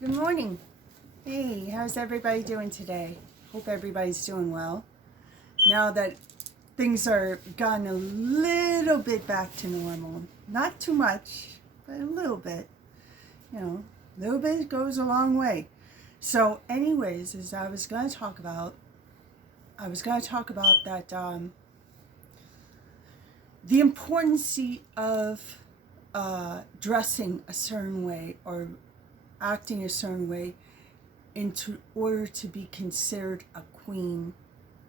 Good morning. Hey, how's everybody doing today? Hope everybody's doing well. Now that things are gone a little bit back to normal, not too much, but a little bit. A little bit goes a long way. So, anyways, as I was going to talk about that the importance of dressing a certain way or acting a certain way in order to be considered a queen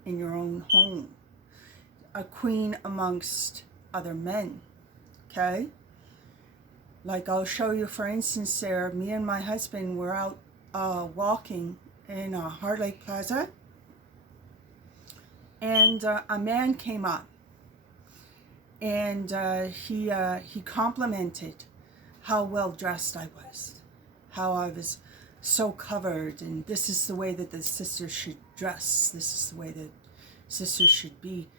in your own home, a queen amongst other men, okay? Like I'll show you, for instance, there, me and my husband were out walking in Heart Lake Plaza, and a man came up, and he complimented how well dressed I was, how I was so covered, and this is the way that the sisters should dress. This is the way that sisters should be.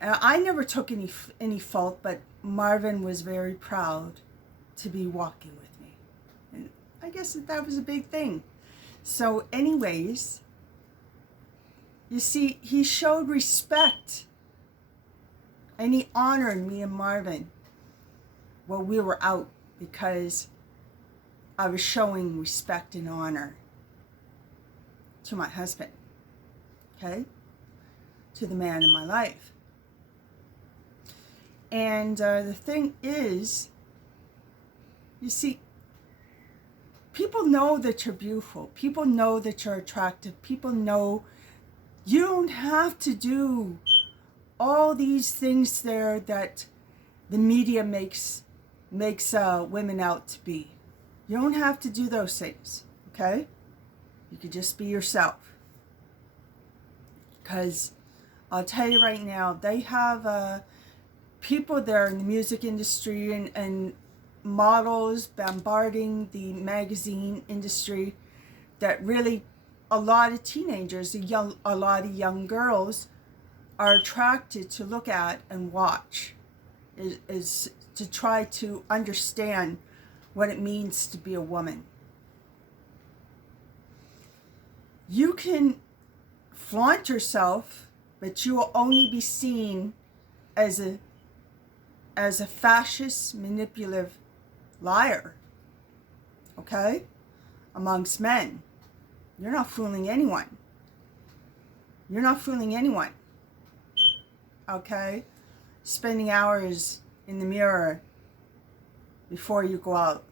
I never took any fault, but Marvin was very proud to be walking with me, and I guess that was a big thing. So, anyways, you see, he showed respect, and he honored me and Marvin while we were out, because I was showing respect and honor to my husband, okay? To the man in my life. And the thing is, you see, people know that you're beautiful. People know that you're attractive. People know you don't have to do all these things there that the media makes women out to be. You don't have to do those things, okay? You could just be yourself. Because I'll tell you right now, they have people there in the music industry and models bombarding the magazine industry that really a lot of teenagers, a lot of young girls are attracted to look at and watch, is to try to understand what it means to be a woman. You can flaunt yourself, but you will only be seen as a fascist, manipulative liar, okay? Amongst men. You're not fooling anyone. You're not fooling anyone, okay? Spending hours in the mirror before you go out.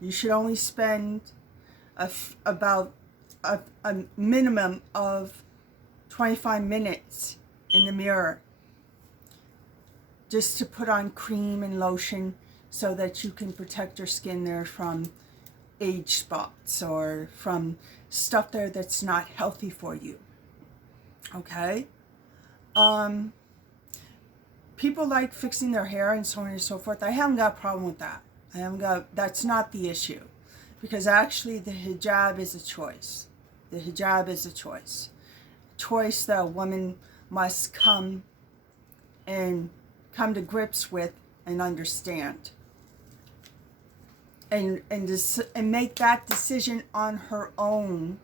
You should only spend about a minimum of 25 minutes in the mirror just to put on cream and lotion so that you can protect your skin there from age spots or from stuff there that's not healthy for you, okay? People like fixing their hair and so on and so forth. I haven't got a problem with that. That's not the issue. Because actually the hijab is a choice. The hijab is a choice. Choice that a woman must come to grips with and understand. And make that decision on her own,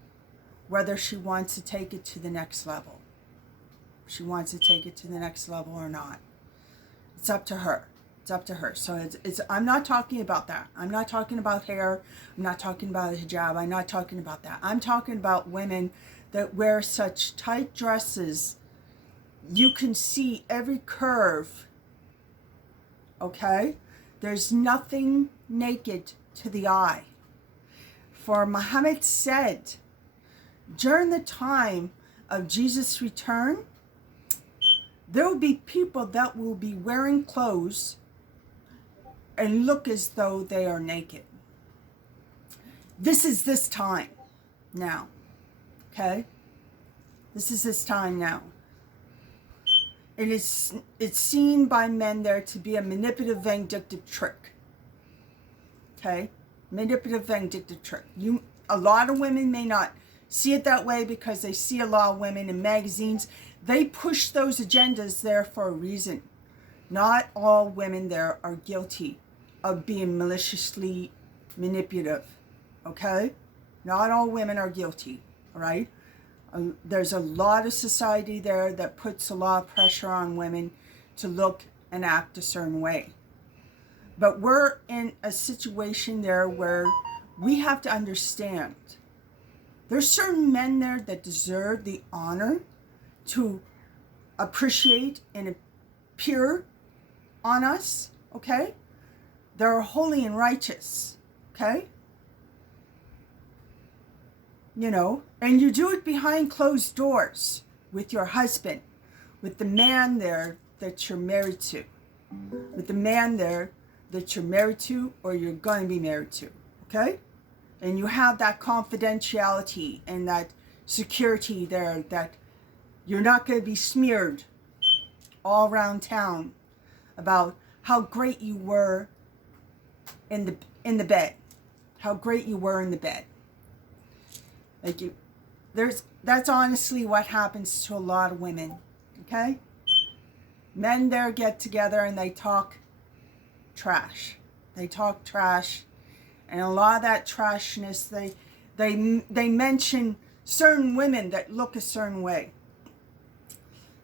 whether she wants to take it to the next level. If she wants to take it to the next level or not. It's up to her. It's up to her. So I'm not talking about that. I'm not talking about hair. I'm not talking about a hijab. I'm not talking about that. I'm talking about women that wear such tight dresses, you can see every curve, okay? There's nothing naked to the eye. For Muhammad said, during the time of Jesus' return, there will be people that will be wearing clothes and look as though they are naked. This is this time now, okay? This is this time now. It's seen by men there to be a manipulative, vindictive trick, okay? Manipulative, vindictive trick. A lot of women may not see it that way because they see a lot of women in magazines. They push those agendas there for a reason. Not all women there are guilty of being maliciously manipulative, okay? Not all women are guilty, all right? There's a lot of society there that puts a lot of pressure on women to look and act a certain way. But we're in a situation there where we have to understand there's certain men there that deserve the honor to appreciate and appear on us, okay? They're holy and righteous, okay? You know, and you do it behind closed doors with your husband, with the man there that you're married to, with the man there that you're married to or you're going to be married to, okay? And you have that confidentiality and that security there that you're not going to be smeared all around town about how great you were in the bed, how great you were in the bed. Like that's honestly what happens to a lot of women, okay? Men there get together and they talk trash. They talk trash, and a lot of that trashness, they mention certain women that look a certain way.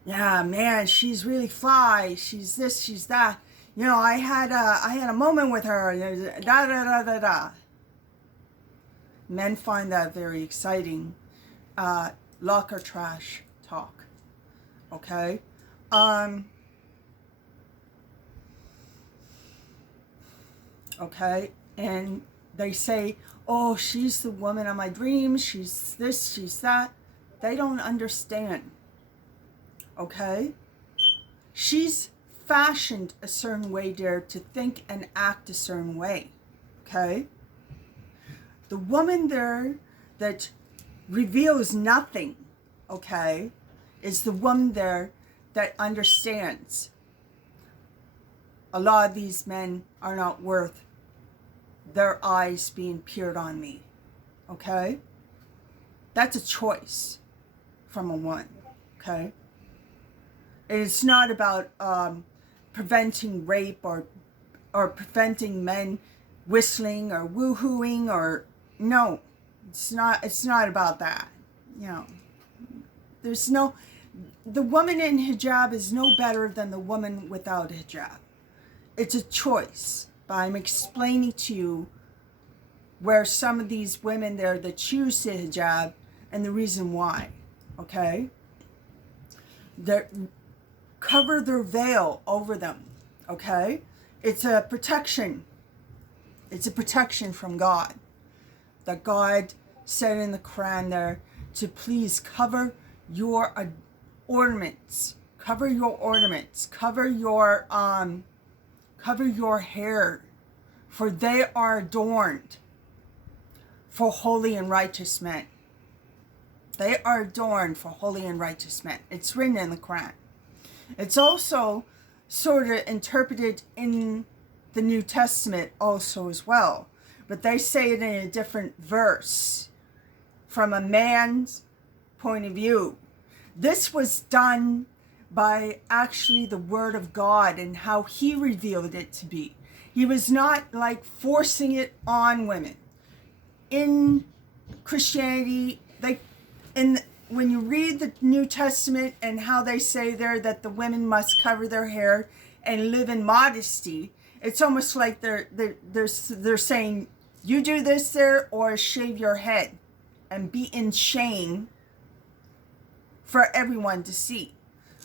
Yeah, man, she's really fly. She's this, she's that. You know, I had a moment with her. Da da da da da. Men find that very exciting. Locker trash talk. Okay? Okay? And they say, oh, she's the woman of my dreams. She's this, she's that. They don't understand. Okay? She's fashioned a certain way there to think and act a certain way. Okay? The woman there that reveals nothing, okay, is the woman there that understands a lot of these men are not worth their eyes being peered on me, okay? That's a choice from a woman, okay? And it's not about preventing rape or preventing men whistling or woohooing or no, it's not about that. You know, the woman in hijab is no better than the woman without hijab. It's a choice. But I'm explaining to you where some of these women there that choose the hijab and the reason why, okay? They cover their veil over them, okay? It's a protection. It's a protection from God. That God said in the Quran there to please cover your ornaments, cover your ornaments, cover your hair, for they are adorned for holy and righteous men. They are adorned for holy and righteous men. It's written in the Quran. It's also sort of interpreted in the New Testament also as well. But they say it in a different verse from a man's point of view. This was done by actually the Word of God and how He revealed it to be. He was not like forcing it on women. In Christianity, when you read the New Testament and how they say there that the women must cover their hair and live in modesty, it's almost like they're saying, you do this there or shave your head and be in shame for everyone to see.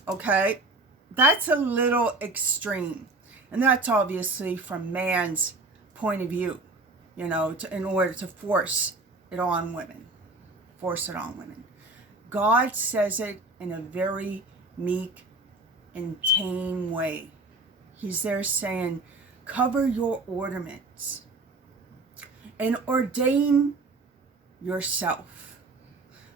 Okay? That's a little extreme. And that's obviously from man's point of view, you know, in order to force it on women. Force it on women. God says it in a very meek and tame way. He's there saying, cover your ornaments and ordain yourself.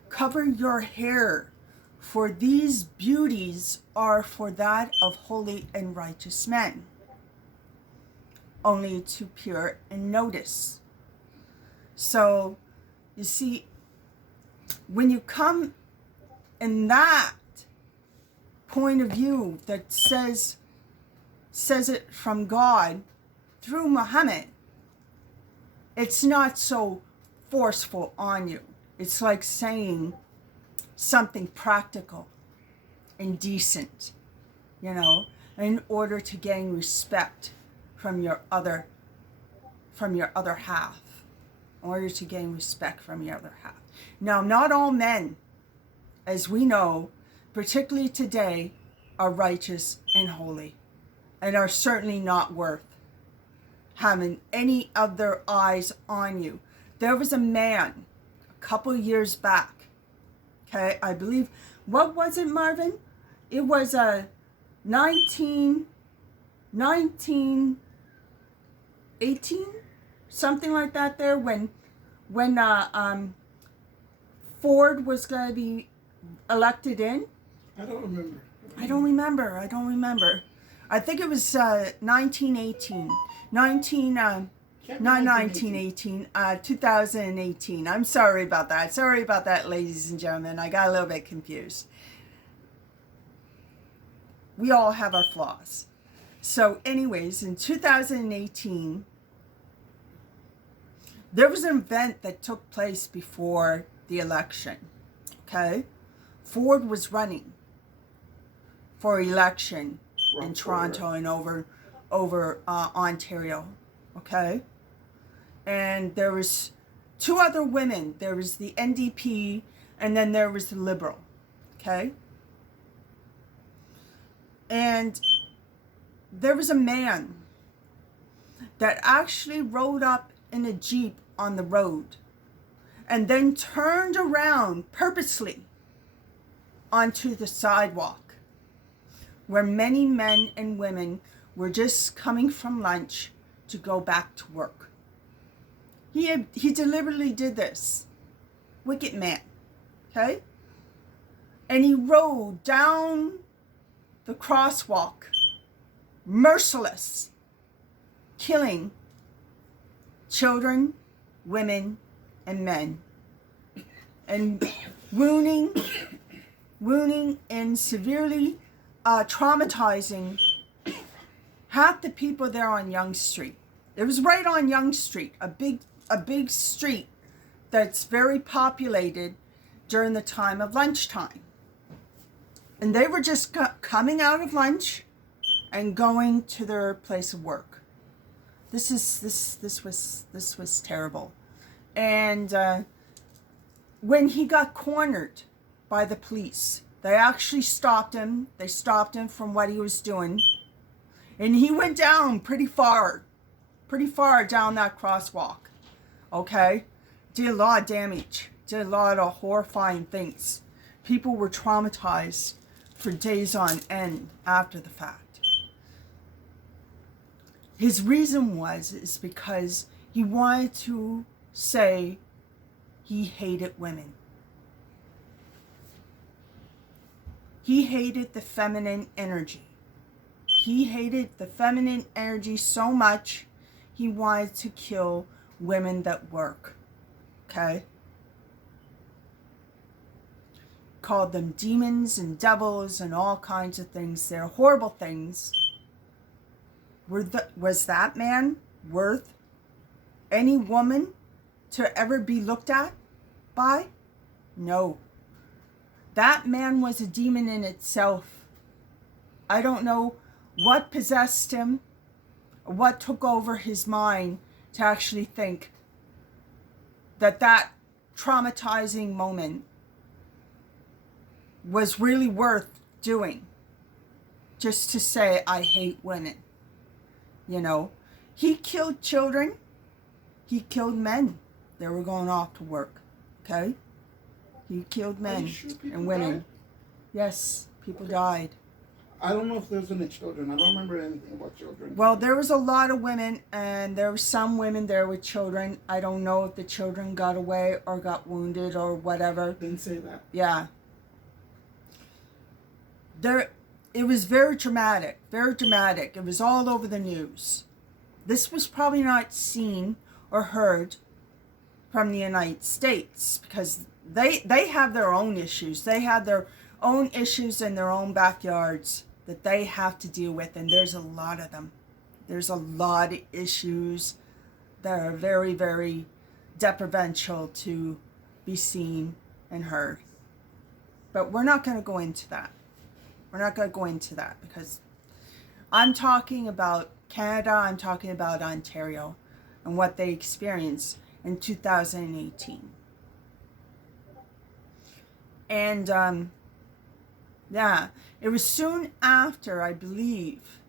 Cover your hair, for these beauties are for that of holy and righteous men, only to peer and notice. So, you see, when you come in that point of view that says it from God through Muhammad, it's not so forceful on you. It's like saying something practical and decent, you know, in order to gain respect from your other half. In order to gain respect from your other half. Now, not all men, as we know, particularly today, are righteous and holy, and are certainly not worth having any of their eyes on you. There was a man a couple years back, okay, I believe, what was it, Marvin? It was a 1918, something like that there, when Ford was going to be elected in. I don't remember. I don't remember. I think it was 1918. 2018. I'm sorry about that. Sorry about that, ladies and gentlemen. I got a little bit confused. We all have our flaws. So anyways, in 2018, there was an event that took place before the election. Okay? Ford was running for election in Toronto and over Ontario. Okay? And there was two other women. There was the NDP, and then there was the Liberal. Okay? And there was a man that actually rode up in a Jeep on the road and then turned around purposely onto the sidewalk where many men and women were just coming from lunch to go back to work. He deliberately did this. Wicked man. Okay? And he rode down the crosswalk, merciless, killing children, women, and men, and wounding and severely traumatizing half the people there on Yonge Street. It was right on Yonge Street, a big street that's very populated during the time of lunchtime. And they were just coming out of lunch and going to their place of work. This was terrible. And when he got cornered by the police, they actually stopped him. They stopped him from what he was doing. And he went down pretty far down that crosswalk. Okay? Did a lot of damage. Did a lot of horrifying things. People were traumatized for days on end after the fact. His reason is because he wanted to say he hated women. He hated the feminine energy. He hated the feminine energy so much, he wanted to kill women that work. Okay? Called them demons and devils and all kinds of things. They're horrible things. Was that man worth any woman to ever be looked at by? No. That man was a demon in itself. I don't know what possessed him, what took over his mind to actually think that traumatizing moment was really worth doing, just to say, I hate women. You know, he killed children. He killed men. They were going off to work. Okay? He killed men and women. Died? Yes, people died. I don't know if there was any children. I don't remember anything about children. Well, there was a lot of women, and there were some women there with children. I don't know if the children got away or got wounded or whatever. Didn't say that. Yeah. It was very dramatic, very dramatic. It was all over the news. This was probably not seen or heard from the United States because they have their own issues. They have their own issues in their own backyards that they have to deal with, and there's a lot of them. There's a lot of issues that are very, very detrimental to be seen and heard. But we're not going to go into that. We're not going to go into that because I'm talking about Canada, I'm talking about Ontario and what they experienced in 2018. And yeah, it was soon after, I believe.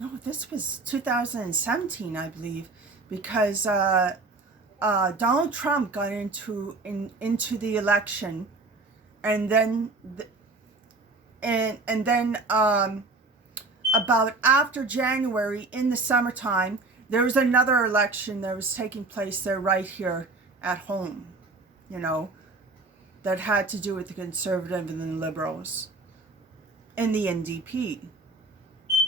No, this was 2017, I believe, because Donald Trump got into the election, and then about after January, in the summertime, there was another election that was taking place there right here at home, you know, that had to do with the Conservative and the Liberals and the NDP.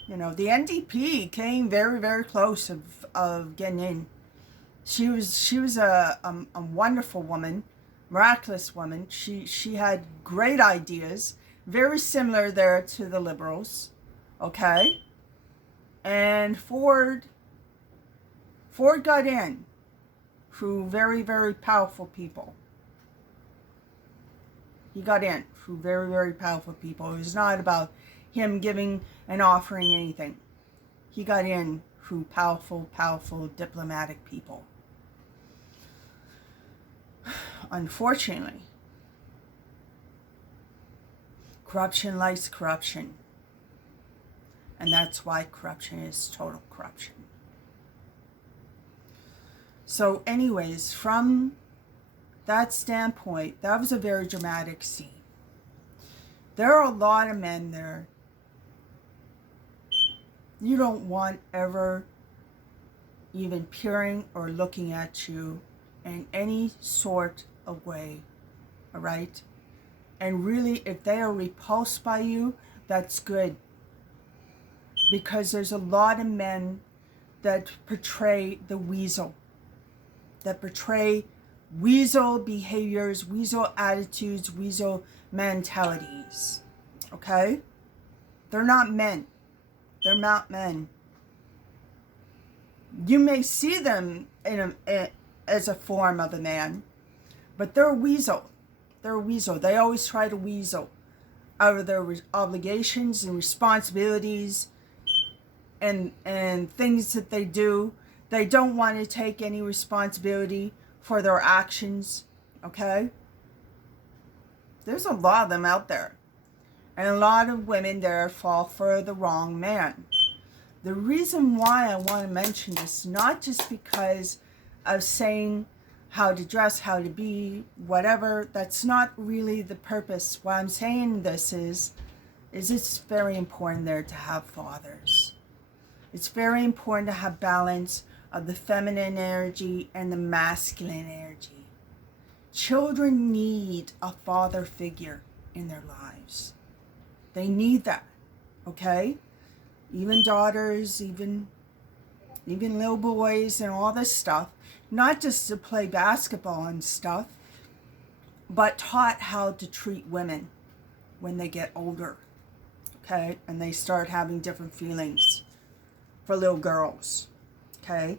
You know, the NDP came very, very close of getting in. She was a wonderful woman, miraculous woman. She had great ideas, very similar there to the Liberals, okay? And Ford got in through very, very powerful people. He got in through very, very powerful people. It was not about him giving and offering anything. He got in through powerful, powerful diplomatic people. Unfortunately, corruption likes corruption. And that's why corruption is total corruption. So anyways, from that standpoint, that was a very dramatic scene. There are a lot of men there. You don't want ever even peering or looking at you in any sort of way, all right? And really, if they are repulsed by you, that's good. Because there's a lot of men that portray the weasel, that portray weasel behaviors, weasel attitudes, weasel mentalities, okay? They're not men. They're not men. You may see them as a form of a man, but they're a weasel. They're a weasel. They always try to weasel out of their obligations and responsibilities and things that they do. They don't want to take any responsibility for their actions, okay? There's a lot of them out there. And a lot of women there fall for the wrong man. The reason why I want to mention this, not just because of saying how to dress, how to be, whatever, that's not really the purpose. Why I'm saying this is it's very important there to have fathers. It's very important to have balance of the feminine energy and the masculine energy. Children need a father figure in their lives. They need that, okay? Even daughters, even little boys and all this stuff. Not just to play basketball and stuff, but taught how to treat women when they get older, okay? And they start having different feelings for little girls, okay?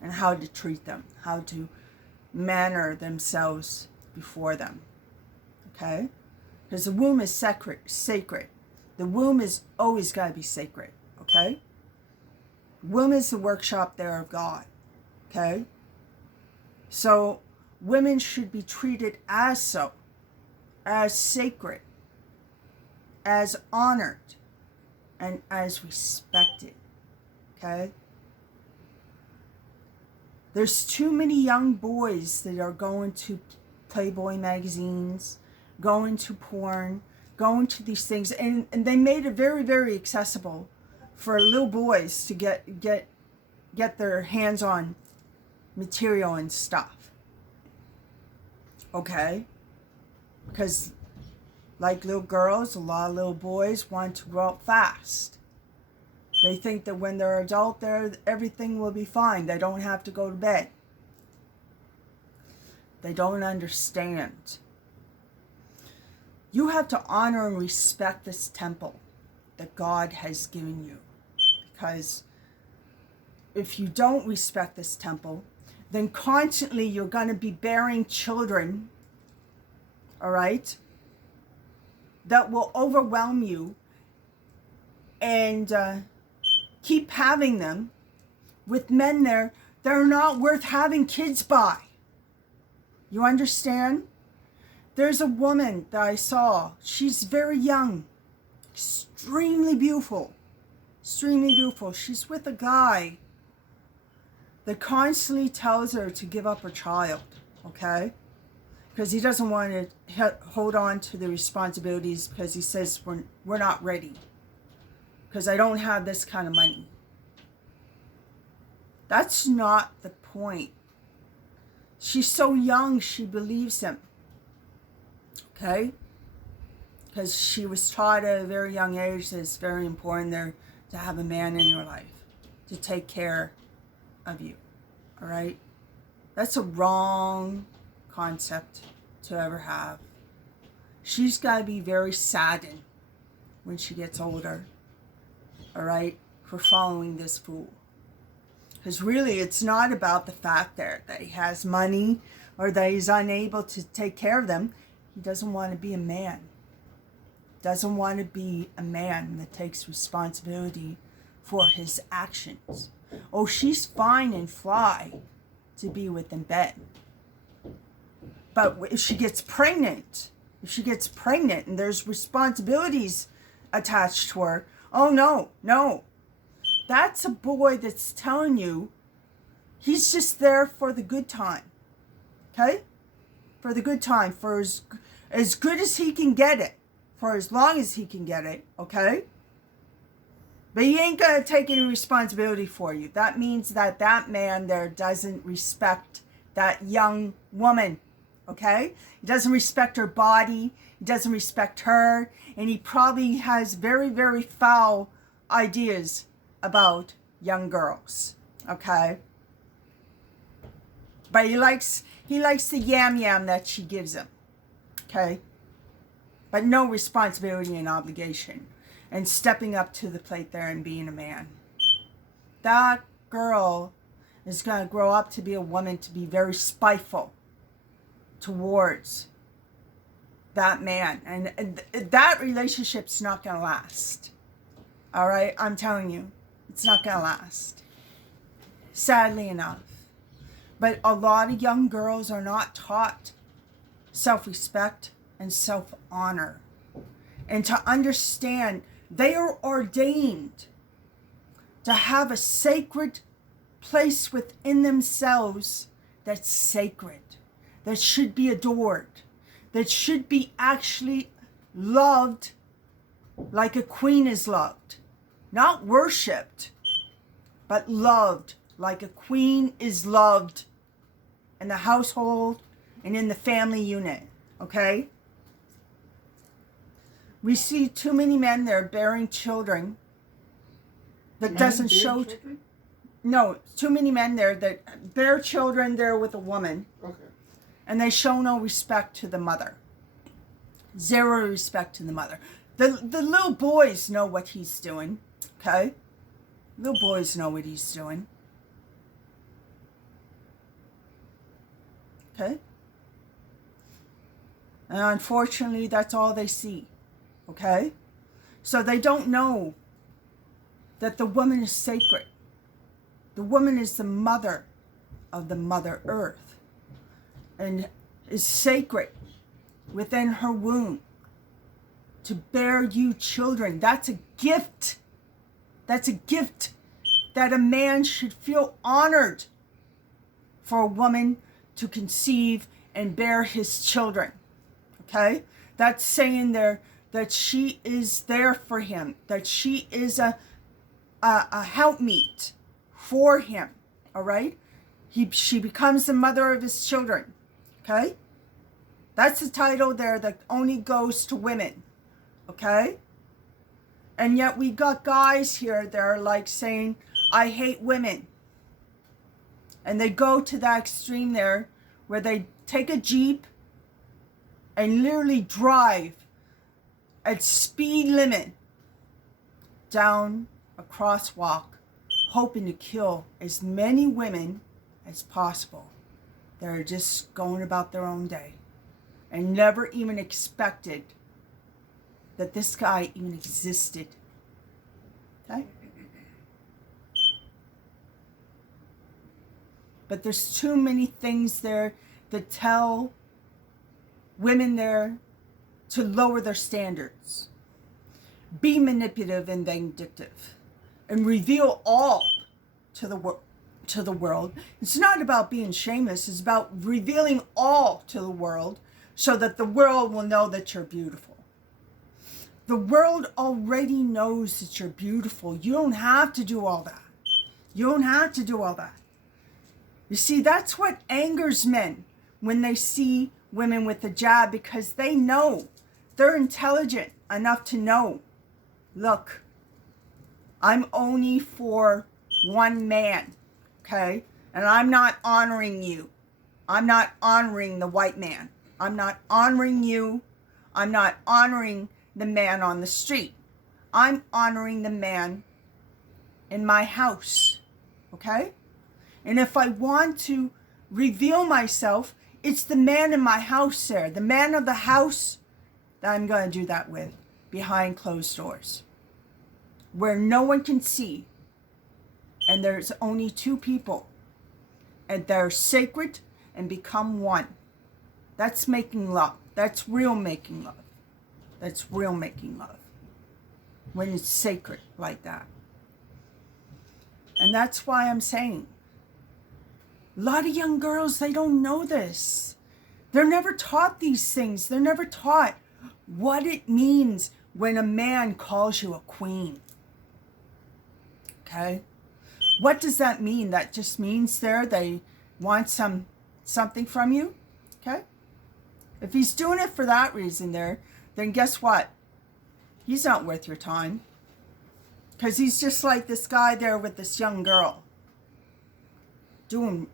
And how to treat them, how to manner themselves before them, okay? Because the womb is sacred. The womb is always got to be sacred, okay? Womb is the workshop there of God, okay? So women should be treated as so, as sacred, as honored, and as respected, okay? There's too many young boys that are going to Playboy magazines, going to porn, going to these things, and they made it very, very accessible for little boys to get their hands on material and stuff. Okay? Because like little girls, a lot of little boys want to grow up fast. They think that when they're adult, everything will be fine. They don't have to go to bed. They don't understand. You have to honor and respect this temple that God has given you. Because if you don't respect this temple, then constantly you're going to be bearing children, all right, that will overwhelm you and keep having them with men there that are not worth having kids by. You understand? There's a woman that I saw. She's very young, extremely beautiful, extremely beautiful. She's with a guy that constantly tells her to give up her child, okay? Because he doesn't want to hold on to the responsibilities because he says we're not ready. Because I don't have this kind of money. That's not the point. She's so young, she believes him. Okay? Because she was taught at a very young age that it's very important there to have a man in your life to take care of you. All right? That's a wrong concept to ever have. She's got to be very saddened when she gets older. All right? For following this fool. Because really, it's not about the fact that he has money or that he's unable to take care of them. He doesn't want to be a man. Doesn't want to be a man that takes responsibility for his actions. Oh, she's fine and fly to be with in bed. But if she gets pregnant and there's responsibilities attached to her, oh no. That's a boy that's telling you he's just there for the good time. Okay? For the good time. For as good as he can get it. For as long as he can get it. Okay? But he ain't going to take any responsibility for you. That means that man there doesn't respect that young woman. Okay? He doesn't respect her body. He doesn't respect her. And he probably has very, very foul ideas about young girls, okay? But he likes the yam that she gives him, okay? But no responsibility and obligation and stepping up to the plate there and being a man. That girl is going to grow up to be a woman to be very spiteful towards that man. And that relationship's not going to last. All right? I'm telling you. It's not going to last. Sadly enough. But a lot of young girls are not taught self-respect and self-honor. And to understand they are ordained to have a sacred place within themselves that's sacred, that should be adored, that should be actually loved like a queen is loved. Not worshipped, but loved like a queen is loved in the household and in the family unit, okay? We see too many men there bearing children that doesn't show... No, too many men there that bear children there with a woman. Okay. And they show no respect to the mother. Zero respect to the mother. The little boys know what he's doing. Okay? Little boys know what he's doing. Okay? And unfortunately, that's all they see. Okay? So they don't know that the woman is sacred. The woman is the mother of the Mother Earth and is sacred within her womb to bear you children. That's a gift. That's a gift that a man should feel honored for a woman to conceive and bear his children. Okay? That's saying there that she is there for him, that she is a helpmeet for him. All right? She becomes the mother of his children. Okay? That's the title there that only goes to women. Okay? And yet we got guys here that are like saying, I hate women. And they go to that extreme there where they take a Jeep and literally drive at speed limit down a crosswalk, hoping to kill as many women as possible. They're just going about their own day and never even expected that this guy even existed. Okay? But there's too many things there that tell women there to lower their standards, be manipulative and vindictive, and reveal all to the world. It's not about being shameless. It's about revealing all to the world so that the world will know that you're beautiful. The world already knows that you're beautiful. You don't have to do all that. You don't have to do all that. You see, that's what angers men when they see women with the jab, because they know, they're intelligent enough to know, look, I'm only for one man, okay? And I'm not honoring you. I'm not honoring the white man. I'm not honoring you. I'm not honoring the man on the street. I'm honoring the man in my house, okay? And if I want to reveal myself, it's the man in my house there, the man of the house, that I'm going to do that with, behind closed doors, where no one can see, and there's only two people, and they're sacred and become one. That's making love. That's real making love. That's real making love, when it's sacred like that. And that's why I'm saying, a lot of young girls, they don't know this. They're never taught these things. They're never taught what it means when a man calls you a queen. Okay? What does that mean? That just means they want something from you. Okay? If he's doing it for that reason there, then guess what? He's not worth your time. Because he's just like this guy there with this young girl. Doing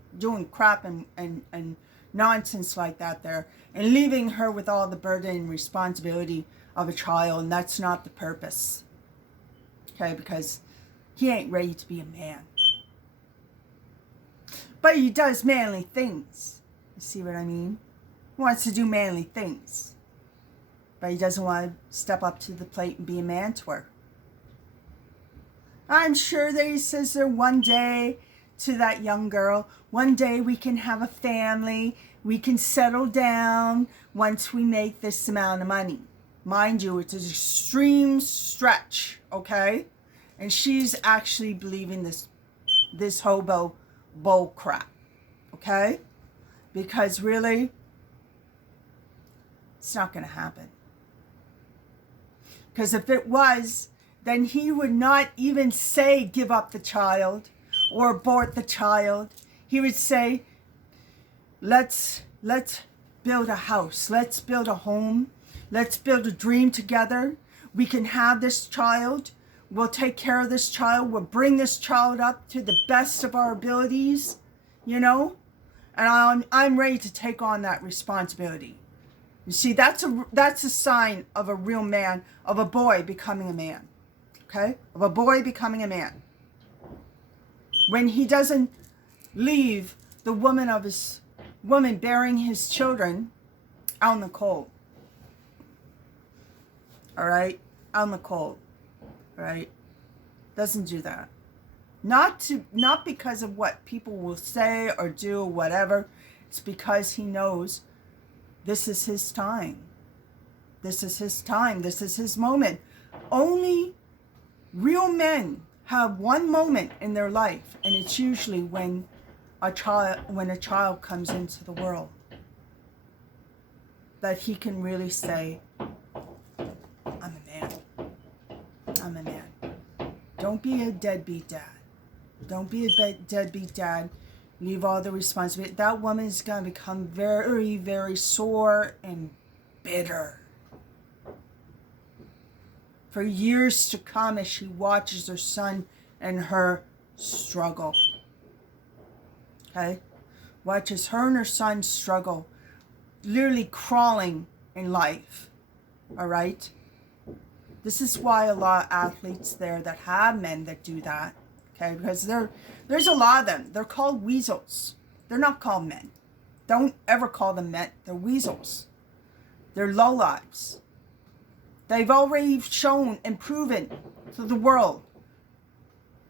crap and nonsense like that there, and leaving her with all the burden and responsibility of a child, and that's not the purpose. Okay, because he ain't ready to be a man. But he does manly things. You see what I mean? He wants to do manly things. But he doesn't want to step up to the plate and be a man to her. I'm sure that he says there one day to that young girl, one day we can have a family, we can settle down once we make this amount of money. Mind you, it's an extreme stretch, okay? And she's actually believing this hobo bull crap, okay? Because really, it's not going to happen. Because if it was, then he would not even say give up the child or abort the child. He would say, let's build a house. Let's build a home. Let's build a dream together. We can have this child. We'll take care of this child. We'll bring this child up to the best of our abilities, you know? And I'm ready to take on that responsibility. You see, that's a sign of a real man, of a boy becoming a man. Okay? Of a boy becoming a man. When he doesn't leave the woman bearing his children out in the cold. All right? Out in the cold. All right? Doesn't do that. Not because of what people will say or do or whatever. It's because he knows this is his time. This is his time. This is his moment. Only real men have one moment in their life, and it's usually when a child comes into the world, that he can really say, I'm a man. I'm a man. Don't be a deadbeat dad. Don't be a deadbeat dad. Leave all the responsibility. That woman is going to become very, very sore and bitter for years to come as she watches her son and her struggle. Okay? Watches her and her son struggle, literally crawling in life. All right? This is why a lot of athletes there that have men that do that. Okay? Because there's a lot of them. They're called weasels. They're not called men. Don't ever call them men. They're weasels. They're lowlives. They've already shown and proven to the world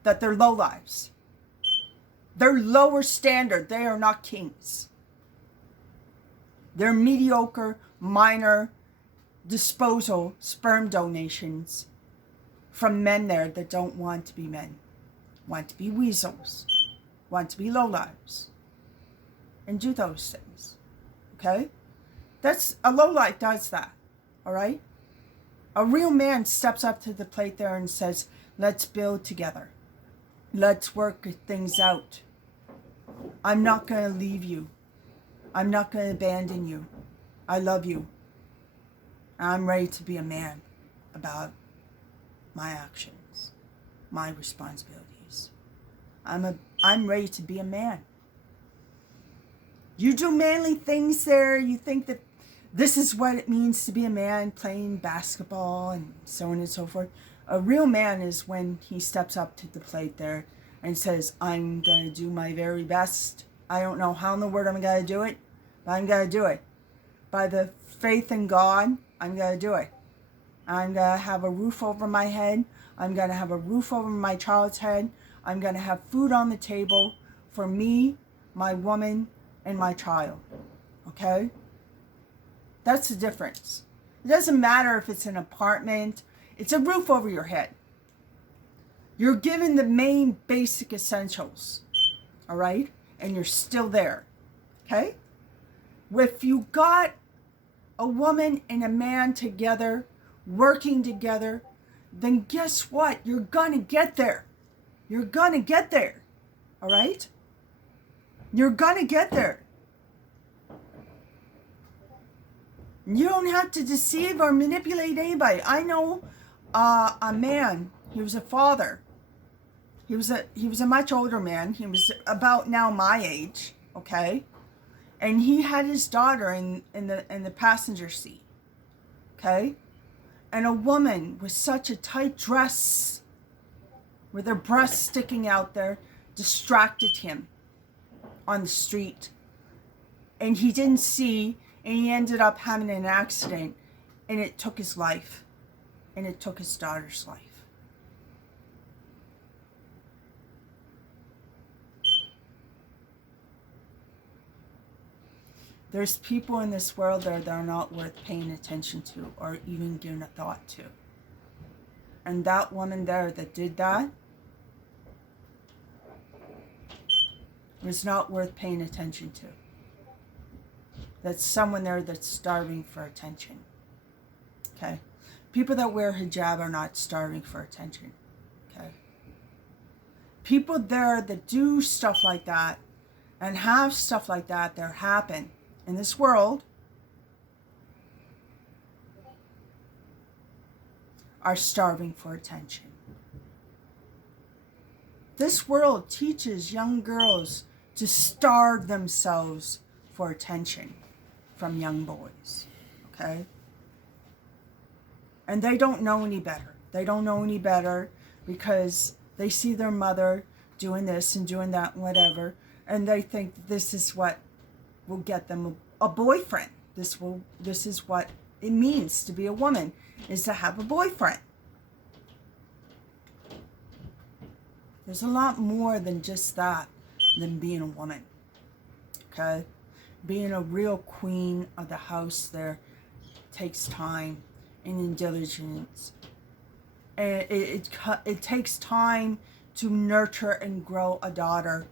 that they're lowlives. They're lower standard. They are not kings. They're mediocre, minor, disposal sperm donations from men there that don't want to be men, want to be weasels, want to be lowlives, and do those things. Okay? That's a lowlife does that. All right? A real man steps up to the plate there and says, let's build together. Let's work things out. I'm not going to leave you. I'm not going to abandon you. I love you. I'm ready to be a man about my actions, my responsibilities. I'm ready to be a man. You do manly things there. You think that this is what it means to be a man, playing basketball and so on and so forth. A real man is when he steps up to the plate there and says, I'm going to do my very best. I don't know how in the world I'm going to do it, but I'm going to do it. By the faith in God, I'm going to do it. I'm going to have a roof over my head. I'm going to have a roof over my child's head. I'm going to have food on the table for me, my woman, and my child. Okay? That's the difference. It doesn't matter if it's an apartment. It's a roof over your head. You're given the main basic essentials. All right? And you're still there. Okay? If you got a woman and a man together, working together, then guess what? You're going to get there. You're going to get there. All right? You're going to get there. You don't have to deceive or manipulate anybody. I know a man. He was a father. He was a much older man. He was about now my age. Okay, and he had his daughter in the passenger seat. Okay, and a woman with such a tight dress, with her breasts sticking out there, distracted him on the street, and he didn't see. And he ended up having an accident, and it took his life, and it took his daughter's life. There's people in this world that are not worth paying attention to or even giving a thought to. And that woman there that did that was not worth paying attention to. That's someone there that's starving for attention. Okay? People that wear hijab are not starving for attention. Okay? People there that do stuff like that and have stuff like that happen in this world are starving for attention. This world teaches young girls to starve themselves for attention from young boys, okay? And they don't know any better. They don't know any better because they see their mother doing this and doing that and whatever, and they think this is what will get them a boyfriend. This is what it means to be a woman, is to have a boyfriend. There's a lot more than just that, than being a woman, okay? Being a real queen of the house there takes time and diligence. And it takes time to nurture and grow a daughter.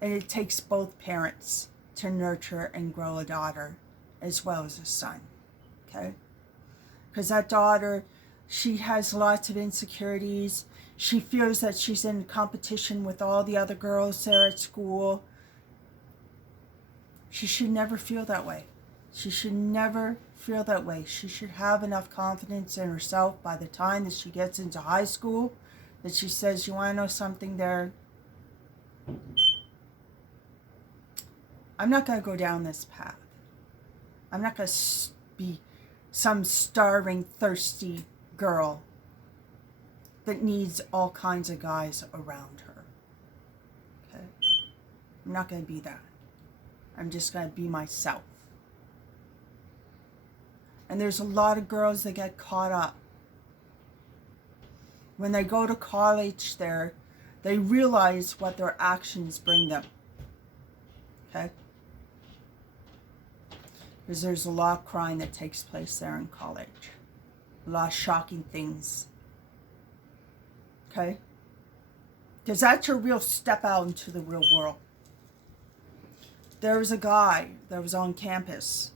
And it takes both parents to nurture and grow a daughter as well as a son. Okay? Because that daughter, she has lots of insecurities. She feels that she's in competition with all the other girls there at school. She should never feel that way. She should never feel that way. She should have enough confidence in herself by the time that she gets into high school that she says, you want to know something there? I'm not going to go down this path. I'm not going to be some starving, thirsty girl that needs all kinds of guys around her. Okay? I'm not going to be that. I'm just going to be myself. And there's a lot of girls that get caught up. When they go to college there, they realize what their actions bring them. Okay? Because there's a lot of crime that takes place there in college. A lot of shocking things. Okay? Because that's your real step out into the real world. There was a guy that was on campus.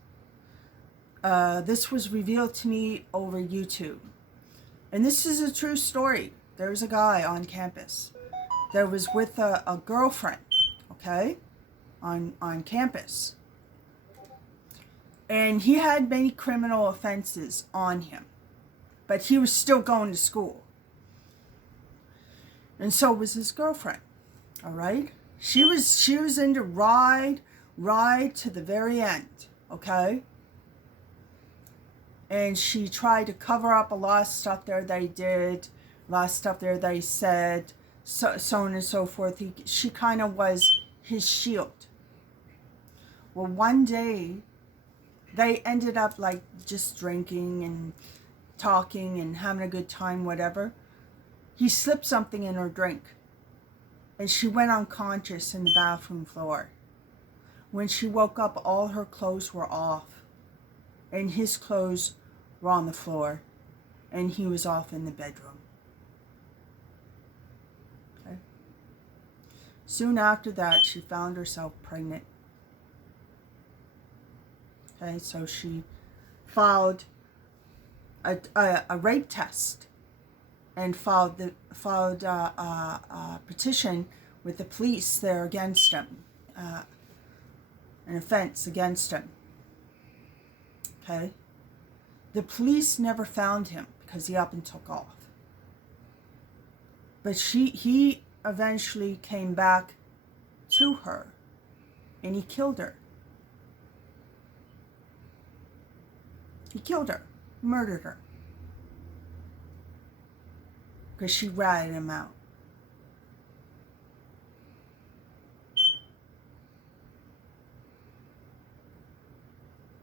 This was revealed to me over YouTube. And this is a true story. There was a guy on campus that was with a girlfriend, okay, on campus. And he had many criminal offenses on him. But he was still going to school. And so was his girlfriend, all right? She was into ride to the very end, okay? And she tried to cover up a lot of stuff there they did, a lot of stuff there they said, so on and so forth. She kind of was his shield. Well, one day, they ended up like just drinking and talking and having a good time, whatever. He slipped something in her drink. And she went unconscious in the bathroom floor. When she woke up, all her clothes were off. And his clothes were on the floor. And he was off in the bedroom. Okay. Soon after that, she found herself pregnant. Okay, so she filed a rape test and filed a petition with the police there against him, an offense against him. Okay, the police never found him because he up and took off. But he eventually came back to her, and he killed her. He killed her, murdered her. Because she ratted him out.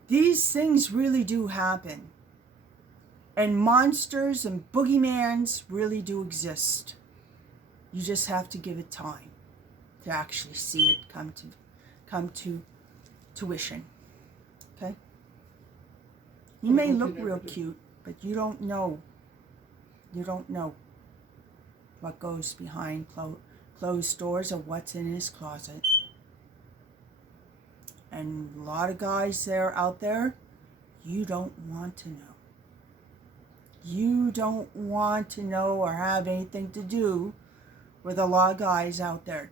These things really do happen. And monsters and boogeymans really do exist. You just have to give it time to actually see it come to tuition. Okay? You may look real cute, but you don't know. You don't know what goes behind closed doors or what's in his closet. And a lot of guys out there, you don't want to know. You don't want to know or have anything to do with a lot of guys out there.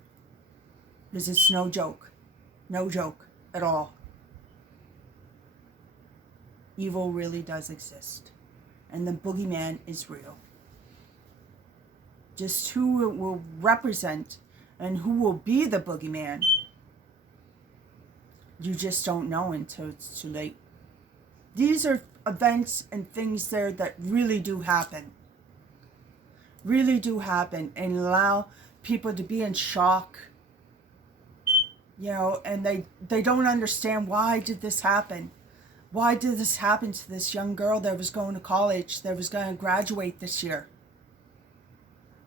Because it's no joke. No joke at all. Evil really does exist. And the boogeyman is real. Just who it will represent and who will be the boogeyman, you just don't know until it's too late. These are events and things there that really do happen. Really do happen and allow people to be in shock. You know, and they don't understand, why did this happen? Why did this happen to this young girl that was going to college, that was going to graduate this year?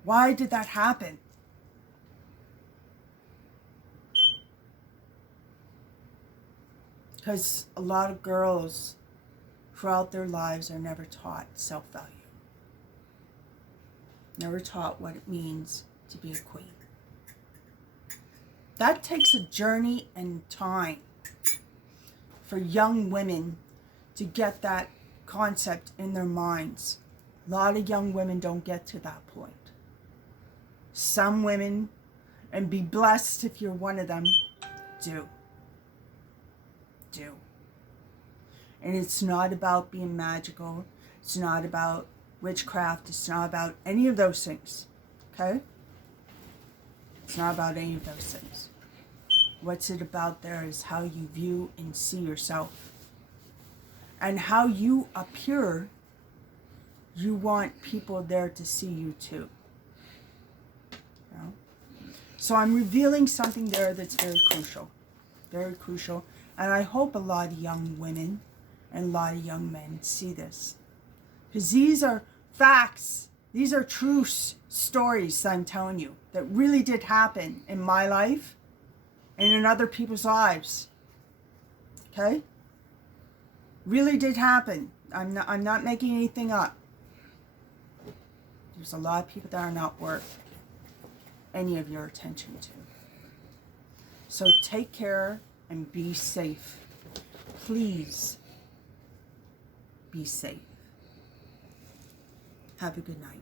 Why did that happen? Because a lot of girls throughout their lives are never taught self-value. Never taught what it means to be a queen. That takes a journey and time for young women to get that concept in their minds. A lot of young women don't get to that point. Some women, and be blessed if you're one of them, do. And it's not about being magical. It's not about witchcraft. It's not about any of those things. Okay? It's not about any of those things. What's it about there is how you view and see yourself. And how you appear, you want people there to see you too. You know? So I'm revealing something there that's very crucial. Very crucial. And I hope a lot of young women and a lot of young men see this. Because these are facts. These are true stories I'm telling you that really did happen in my life and in other people's lives. Okay? Really did happen. I'm not making anything up. There's a lot of people that are not worth any of your attention to. So take care and be safe. Please be safe. Have a good night.